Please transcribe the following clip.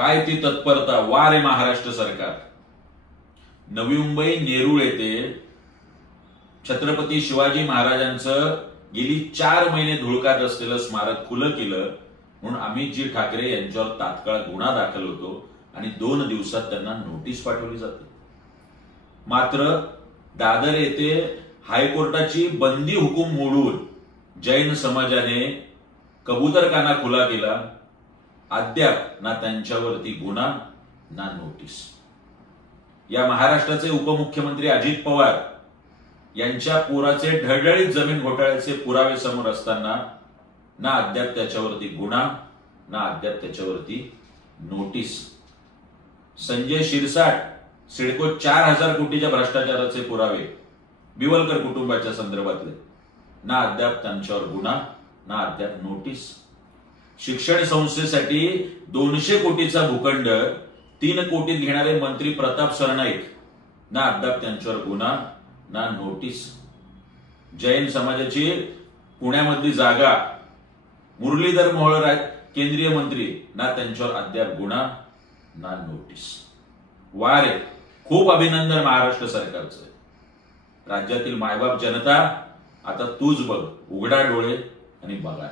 काय ती तत्परता, वा रे महाराष्ट्र सरकार. नवी मुंबई नेरूळ येथे छत्रपती शिवाजी महाराजांचं गेली 4 महिने धुळकात असलेलं स्मारक खुलं केलं म्हणून अमितजी ठाकरे यांच्यावर तात्काळ गुन्हा दाखल होतो आणि 2 दिवसात त्यांना नोटीस पाठवली जाते. मात्र दादर येथे हायकोर्टाची बंदी हुकूम मोडून जैन समाजाने कबूतरखाना खुला केला. अद्याप ना त्यांच्यावरती गुन्हा ना नोटीस. या महाराष्ट्राचे उपमुख्यमंत्री अजित पवार यांच्या पोराचे ढळढळीत जमीन घोटाळ्याचे पुरावे समोर असताना ना अद्याप त्याच्यावरती गुन्हा ना अद्याप त्याच्यावरती नोटीस. संजय शिरसाट सिडको 4000 कोटीच्या भ्रष्टाचाराचे पुरावे बिवलकर कुटुंबाच्या संदर्भातले, ना अद्याप त्यांच्यावर गुन्हा ना अद्याप नोटीस. शिक्षण संस्थेसाठी 200 कोटीचा भूखंड 3 कोटीत घेणारे मंत्री प्रताप सरनाईक, ना अद्याप त्यांच्यावर गुन्हा ना नोटीस. जैन समाजाची पुण्यामधली जागा मुरलीधर मोहोळ केंद्रीय मंत्री, ना त्यांच्यावर अद्याप गुन्हा ना नोटीस. वा रे, खूप अभिनंदन महाराष्ट्र सरकारचं. राज्यातील मायबाप जनता, आता तूच बघ, उघडा डोळे आणि बघा.